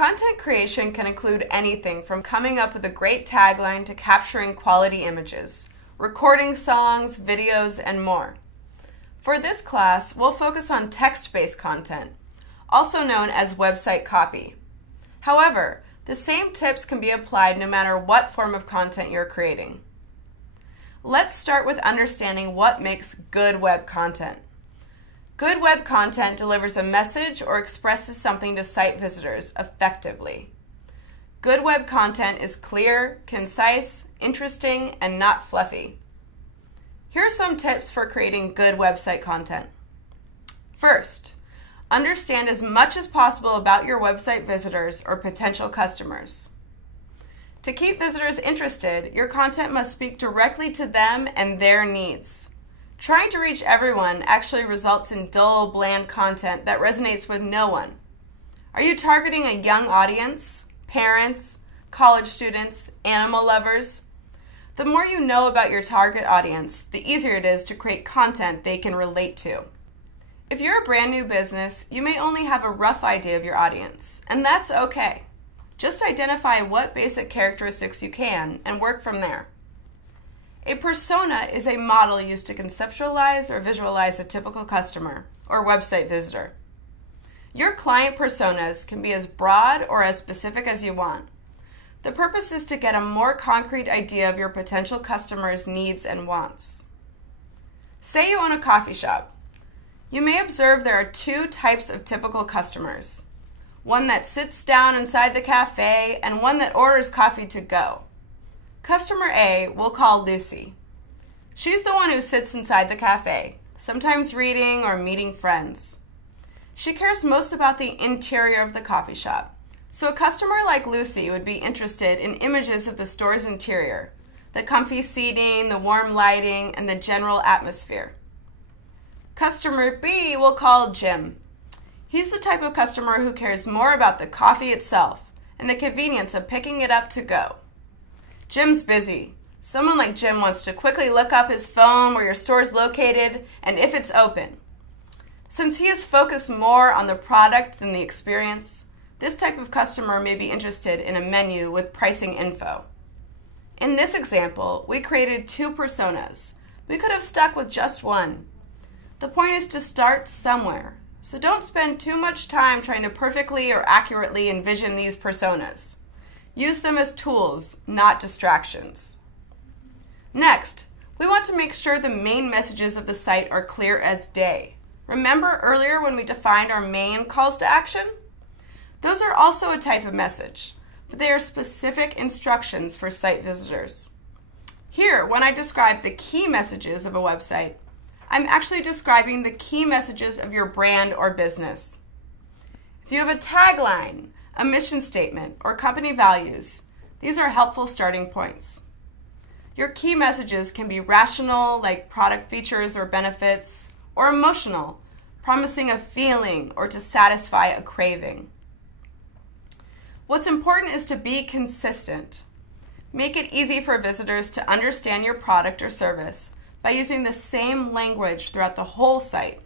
Content creation can include anything from coming up with a great tagline to capturing quality images, recording songs, videos, and more. For this class, we'll focus on text-based content, also known as website copy. However, the same tips can be applied no matter what form of content you're creating. Let's start with understanding what makes good web content. Good web content delivers a message or expresses something to site visitors effectively. Good web content is clear, concise, interesting, and not fluffy. Here are some tips for creating good website content. First, understand as much as possible about your website visitors or potential customers. To keep visitors interested, your content must speak directly to them and their needs. Trying to reach everyone actually results in dull, bland content that resonates with no one. Are you targeting a young audience, parents, college students, animal lovers? The more you know about your target audience, the easier it is to create content they can relate to. If you're a brand new business, you may only have a rough idea of your audience, and that's okay. Just identify what basic characteristics you can and work from there. A persona is a model used to conceptualize or visualize a typical customer or website visitor. Your client personas can be as broad or as specific as you want. The purpose is to get a more concrete idea of your potential customers' needs and wants. Say you own a coffee shop. You may observe there are two types of typical customers. One that sits down inside the cafe and one that orders coffee to go. Customer A we'll call Lucy. She's the one who sits inside the cafe, sometimes reading or meeting friends. She cares most about the interior of the coffee shop, so a customer like Lucy would be interested in images of the store's interior, the comfy seating, the warm lighting, and the general atmosphere. Customer B we'll call Jim. He's the type of customer who cares more about the coffee itself and the convenience of picking it up to go. Jim's busy. Someone like Jim wants to quickly look up his phone where your store is located and if it's open. Since he is focused more on the product than the experience, this type of customer may be interested in a menu with pricing info. In this example, we created two personas. We could have stuck with just one. The point is to start somewhere, so don't spend too much time trying to perfectly or accurately envision these personas. Use them as tools, not distractions. Next, we want to make sure the main messages of the site are clear as day. Remember earlier when we defined our main calls to action? Those are also a type of message, but they are specific instructions for site visitors. Here, when I describe the key messages of a website, I'm actually describing the key messages of your brand or business. If you have a tagline, a mission statement, or company values, these are helpful starting points. Your key messages can be rational, like product features or benefits, or emotional, promising a feeling or to satisfy a craving. What's important is to be consistent. Make it easy for visitors to understand your product or service by using the same language throughout the whole site.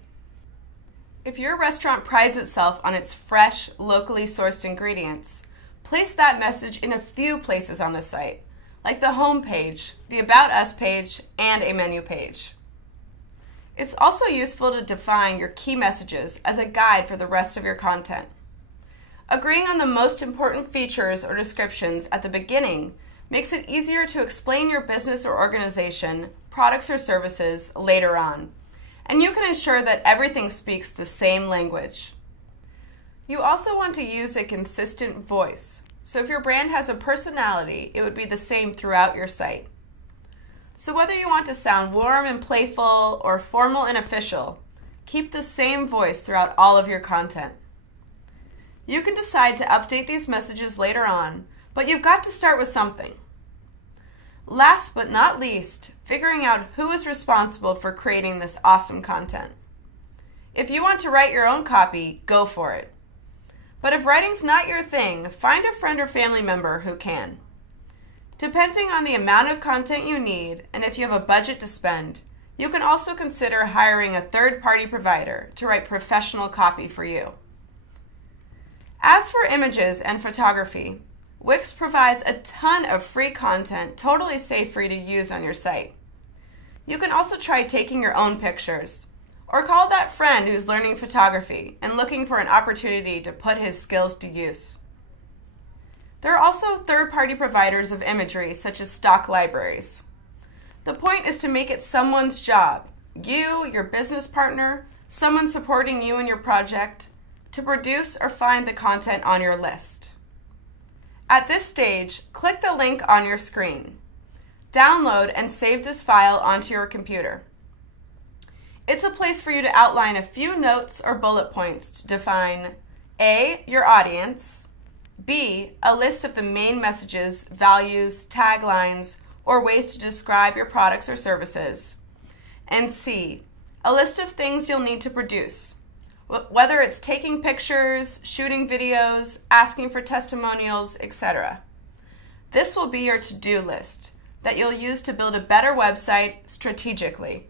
If your restaurant prides itself on its fresh, locally sourced ingredients, place that message in a few places on the site, like the home page, the About Us page, and a menu page. It's also useful to define your key messages as a guide for the rest of your content. Agreeing on the most important features or descriptions at the beginning makes it easier to explain your business or organization, products or services later on. And you can ensure that everything speaks the same language. You also want to use a consistent voice. So if your brand has a personality, it would be the same throughout your site. So whether you want to sound warm and playful or formal and official, keep the same voice throughout all of your content. You can decide to update these messages later on, but you've got to start with something. Last but not least, figuring out who is responsible for creating this awesome content. If you want to write your own copy, go for it. But if writing's not your thing, find a friend or family member who can. Depending on the amount of content you need and if you have a budget to spend, you can also consider hiring a third-party provider to write professional copy for you. As for images and photography, Wix provides a ton of free content totally safe for you to use on your site. You can also try taking your own pictures, or call that friend who's learning photography and looking for an opportunity to put his skills to use. There are also third-party providers of imagery such as stock libraries. The point is to make it someone's job, you, your business partner, someone supporting you in your project, to produce or find the content on your list. At this stage, click the link on your screen. Download and save this file onto your computer. It's a place for you to outline a few notes or bullet points to define A, your audience, B, a list of the main messages, values, taglines, or ways to describe your products or services, and C, a list of things you'll need to produce, whether it's taking pictures, shooting videos, asking for testimonials, etc. This will be your to-do list that you'll use to build a better website strategically.